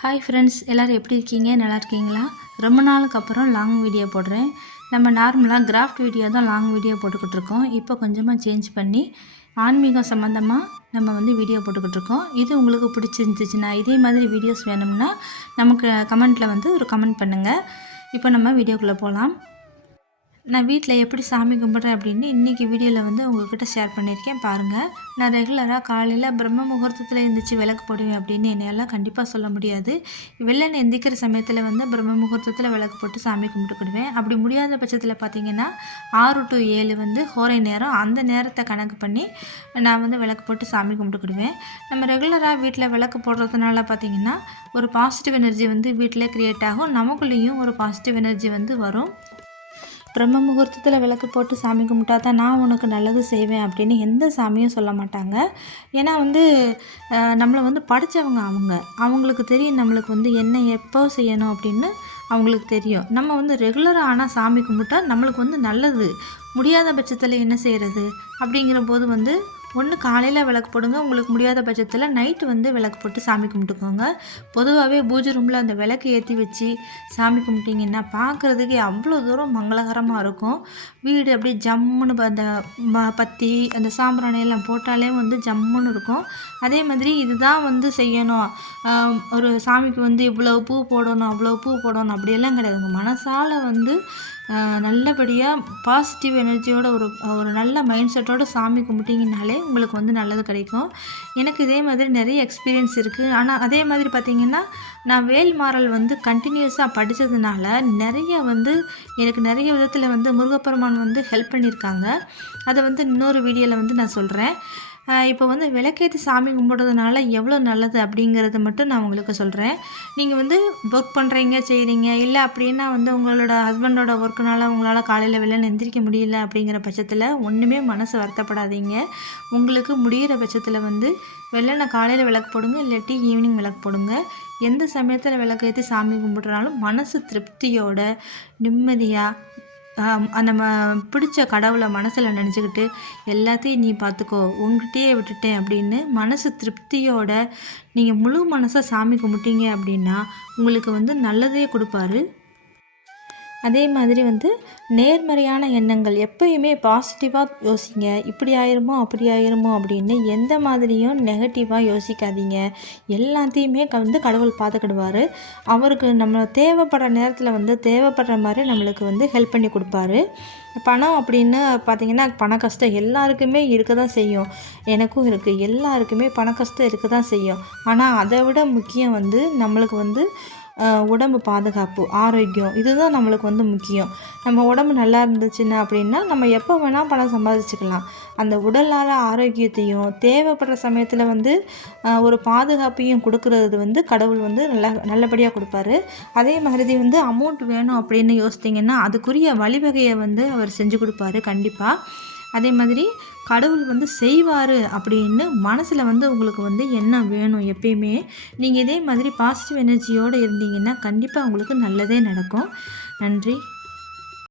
Hi friends எல்லோரும் எப்படி இருக்கீங்க? நல்லா இருக்கீங்களா? ரொம்ப நாளுக்கு அப்புறம் லாங் வீடியோ போடுறேன். நம்ம நார்மலாக கிராஃப்ட் வீடியோ தான் லாங் வீடியோ போட்டுக்கிட்டு இருக்கோம். இப்போ கொஞ்சமாக சேஞ்ச் பண்ணி ஆன்மீகம் சம்மந்தமாக நம்ம வந்து வீடியோ போட்டுக்கிட்டு இருக்கோம். இது உங்களுக்கு பிடிச்சிருந்துச்சுன்னா இதே மாதிரி வீடியோஸ் வேணும்னா நமக்கு கமெண்ட்டில் வந்து ஒரு கமெண்ட் பண்ணுங்கள் இப்போ நம்ம வீடியோக்குள்ளே போகலாம் நான் வீட்டில் எப்படி சாமி கும்பிட்றேன் அப்படின்னு இன்றைக்கி வீடியோவில் வந்து உங்கள்கிட்ட ஷேர் பண்ணியிருக்கேன். பாருங்கள் நான் ரெகுலராக காலையில் பிரம்ம முகூர்த்தத்தில் எழுந்திரிச்சு விளக்கு போடுவேன் அப்படின்னு என்னையெல்லாம் கண்டிப்பாக சொல்ல முடியாது. வெள்ளனை எந்திக்கிற சமயத்தில் வந்து பிரம்ம முகூர்த்தத்தில் விளக்கு போட்டு சாமி கும்பிட்டுக்கிடுவேன். அப்படி முடியாத பட்சத்தில் பார்த்திங்கன்னா ஆறு டு ஏழு வந்து ஹோரை நேரம். அந்த நேரத்தை கணக்கு பண்ணி நான் வந்து விளக்கு போட்டு சாமி கும்பிட்டுக்கிடுவேன். நம்ம ரெகுலராக வீட்டில் விளக்கு போடுறதுனால பார்த்திங்கன்னா ஒரு பாசிட்டிவ் எனர்ஜி வந்து வீட்டில் க்ரியேட் ஆகும். நமக்குள்ளேயும் ஒரு பாசிட்டிவ் எனர்ஜி வந்து வரும். பிரம்ம முகூர்த்தத்தில் விளக்கு போட்டு சாமி கும்பிட்டா தான் நான் உனக்கு நல்லது செய்வேன் அப்படின்னு எந்த சாமியும் சொல்ல மாட்டாங்க. ஏன்னா வந்து நம்மளை வந்து படித்தவங்க அவங்க. அவங்களுக்கு தெரியும் நம்மளுக்கு வந்து என்ன எப்போ செய்யணும் அப்படின்னு அவங்களுக்கு தெரியும். நம்ம வந்து ரெகுலராக ஆனால் சாமி கும்பிட்டா நம்மளுக்கு வந்து நல்லது. முடியாத பட்சத்தில் என்ன செய்கிறது அப்படிங்கிற போது வந்து ஒன்று காலையில் விளக்கு போடுங்க. உங்களுக்கு முடியாத பட்சத்தில் நைட்டு வந்து விளக்கு போட்டு சாமி கும்பிட்டுக்கோங்க. பொதுவாகவே பூஜை ரூமில் அந்த விளக்கு ஏற்றி வச்சு சாமி கும்பிட்டிங்கன்னா பார்க்குறதுக்கே அவ்வளோ தூரம் மங்களகரமாக இருக்கும். வீடு அப்படியே ஜம்முன்னு அந்த பத்தி அந்த சாம்பிராணியெல்லாம் போட்டாலே வந்து ஜம்முன்னு இருக்கும். அதே மாதிரி இதுதான் வந்து செய்யணும். ஒரு சாமிக்கு வந்து இவ்வளோ பூ போடணும் அவ்வளோ பூ போடணும் அப்படியெல்லாம் கிடையாதுங்க மனசால் வந்து நல்லபடியாக பாசிட்டிவ் எனர்ஜியோட ஒரு ஒரு நல்ல மைண்ட் செட்டோட சாமி கும்பிட்டிங்கனாலே உங்களுக்கு வந்து நல்லது கிடைக்கும். எனக்கு இதே மாதிரி நிறைய எக்ஸ்பீரியன்ஸ் இருக்குது ஆனால் அதே மாதிரி பார்த்திங்கன்னா நான் வேல்மாறல் வந்து கண்டினியூஸாக படித்ததுனால நிறைய வந்து எனக்கு நிறைய விதத்தில் வந்து முருகப்பெருமான் வந்து ஹெல்ப் பண்ணியிருக்காங்க அதை வந்து இன்னொரு வீடியோவில் வந்து நான் சொல்கிறேன் இப்போ வந்து விளக்கேற்றி சாமி கும்பிட்றதுனால எவ்வளோ நல்லது அப்படிங்கிறத மட்டும் நான் உங்களுக்கு சொல்கிறேன் நீங்கள் வந்து ஒர்க் பண்ணுறீங்க செய்கிறீங்க இல்லை அப்படின்னா வந்து உங்களோட ஹஸ்பண்டோட ஒர்க்குனால உங்களால் காலையில் வெளில எந்திரிக்க முடியல அப்படிங்கிற பட்சத்தில் ஒன்றுமே மனசு வருத்தப்படாதீங்க. உங்களுக்கு முடிகிற பட்சத்தில் வந்து வெள்ளனை காலையில் விளக்கு போடுங்க இல்லாட்டி ஈவினிங் விளக்கு போடுங்க. எந்த சமயத்தில் விளக்கு ஏற்றி சாமி கும்பிட்றனாலும் மனசு திருப்தியோட நிம்மதியாக நம்ம பிடிச்ச கடவுளை மனசில் நினச்சிக்கிட்டு எல்லாத்தையும் நீ பார்த்துக்கோ உங்ககிட்டயே விட்டுட்டேன் அப்படின்னு மனசு திருப்தியோட நீங்கள் முழு மனசை சாமி கும்பிட்டீங்க அப்படின்னா உங்களுக்கு வந்து நல்லதே கொடுப்பாரு. அதே மாதிரி வந்து நேர்மறையான எண்ணங்கள். எப்பயுமே பாசிட்டிவாக யோசிங்க. இப்படி ஆயிருமோ அப்படி ஆயிருமோ அப்படின்னு எந்த மாதிரியும் நெகட்டிவாக யோசிக்காதீங்க. எல்லாத்தையுமே வந்து கடவுள் பார்த்துக்கிடுவார் அவருக்கு நம்ம தேவைப்படுற நேரத்தில் வந்து தேவைப்படுற மாதிரி நம்மளுக்கு வந்து ஹெல்ப் பண்ணி கொடுப்பாரு. பணம் அப்படின்னு பார்த்திங்கன்னா பண கஷ்டம் எல்லாருக்குமே இருக்க தான் செய்யும். எனக்கும் இருக்குது எல்லாருக்குமே பண கஷ்டம் இருக்க தான் செய்யும். ஆனால் அதை விட முக்கியம் வந்து நம்மளுக்கு வந்து உடம்பு பாதுகாப்பு ஆரோக்கியம் இதுதான் நம்மளுக்கு வந்து முக்கியம். நம்ம உடம்பு நல்லா இருந்துச்சுன்னா அப்படின்னா நம்ம எப்போ வேணால் பணம் சம்பாதிச்சுக்கலாம். அந்த உடலால் ஆரோக்கியத்தையும் தேவைப்படுற சமயத்தில் வந்து ஒரு பாதுகாப்பையும் கொடுக்குறது வந்து கடவுள் வந்து நல்ல நல்லபடியாக கொடுப்பாரு. அதே மாதிரி வந்து அமௌண்ட் வேணும் அப்படின்னு யோசித்திங்கன்னா அதுக்குரிய வழிவகையை வந்து அவர் செஞ்சு கொடுப்பாரு கண்டிப்பாக அதே மாதிரி கடவுள் வந்து செய்வார் அப்படின்னு மனசில் வந்து உங்களுக்கு வந்து என்ன வேணும் எப்பயுமே? நீங்கள் இதே மாதிரி பாசிட்டிவ் எனர்ஜியோடு இருந்தீங்கன்னா கண்டிப்பாக உங்களுக்கு நல்லதே நடக்கும். நன்றி.